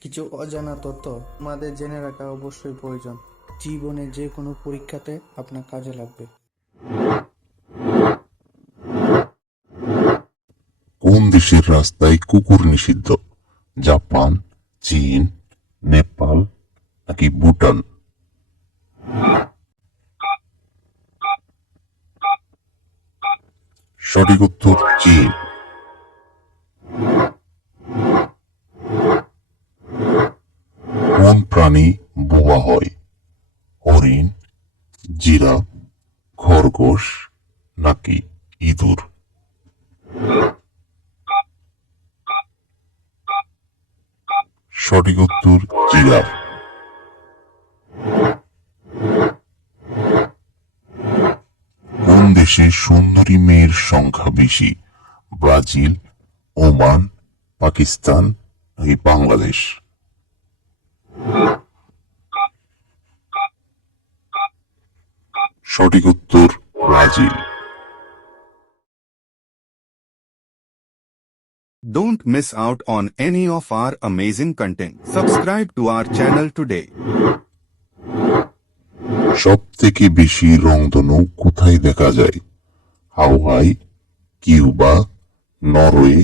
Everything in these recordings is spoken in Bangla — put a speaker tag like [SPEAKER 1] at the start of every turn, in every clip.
[SPEAKER 1] কিছু অজানা তথ্য আমাদের জেনে রাখা অবশ্যই প্রয়োজন। জীবনে যে কোনো পরীক্ষাতে আপনার কাজে লাগবে।
[SPEAKER 2] কোন দেশের রাস্তায় কুকুর নিষিদ্ধ? জাপান, চীন, নেপাল নাকি ভুটান? সঠিক উত্তর চীন। কোন প্রাণী বোবা হয়। হরিণ, জিরাফ, খরগোশ নাকি ইঁদুর? সঠিক উত্তর, জিরাফ। কোন দেশে সুন্দরী মেয়ের সংখ্যা বেশি? ব্রাজিল, ওমান, পাকিস্তান নাকি বাংলাদেশ? সঠিক উত্তর Brazil
[SPEAKER 3] Don't miss out on any of our amazing content. Subscribe to our channel today.
[SPEAKER 2] সব থেকে বেশি রংধনু কোথায় দেখা যায় হাওয়াই কিউবা নরওয়ে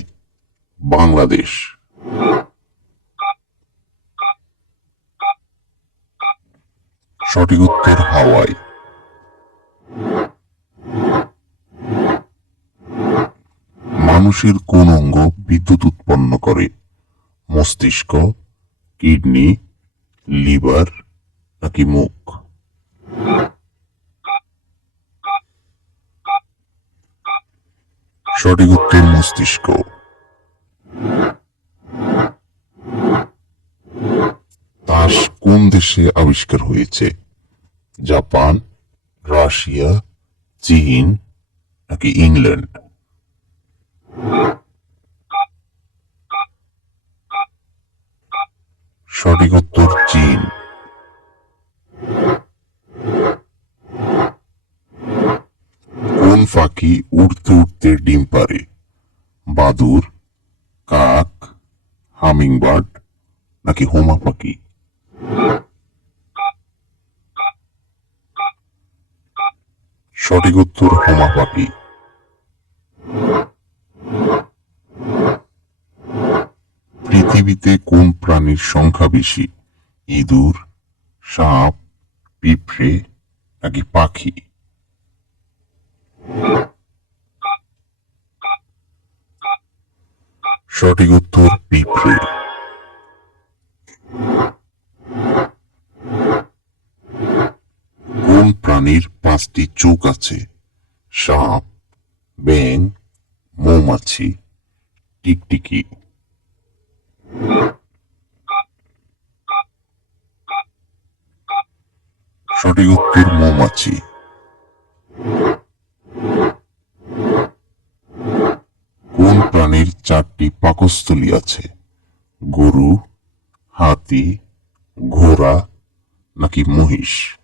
[SPEAKER 2] বাংলাদেশ সঠিক উত্তর হাওয়াই মানুষের কোন অঙ্গ বিদ্যুৎ উৎপন্ন করে? মস্তিষ্ক, কিডনি, লিভার নাকি মুখ? সঠিক উত্তর মস্তিষ্ক। তাস কোন দেশে আবিষ্কার হয়েছে? জাপান, রাশিয়া, চীন নাকি ইংল্যান্ড? পাখি উড়তে উড়তে ডিম পারে বাদুর, কাক, হামিংবার্ড নাকি হোমা পাখি? সঠিক উত্তর হোমা পাখি। পৃথিবীতে কোন প্রাণীর সংখ্যা বেশি? ইঁদুর, সাপ, পিঁপড়ে নাকি পাখি? সঠিক উত্তর পিঁপড়ে। কোন প্রাণীর পাঁচটি চোখ আছে? সাপ ব্যাং মৌমাছি, টিকটিকি। সঠিক উত্তর মৌমাছি। প্রাণীর চারটি পাকস্থলী আছে। গরু, হাতি, ঘোড়া, নাকি মহিষ?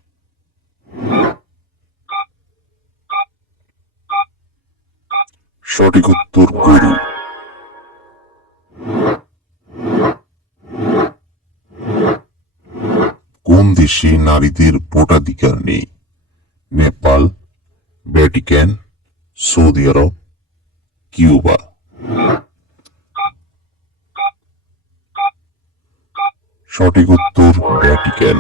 [SPEAKER 2] সঠিক উত্তর গরু। কোন দেশে নারীদের ভোটাধিকার নেই? Nepal Vatican Saudi Arab, Cuba. সঠিক উত্তর ভ্যাটিকান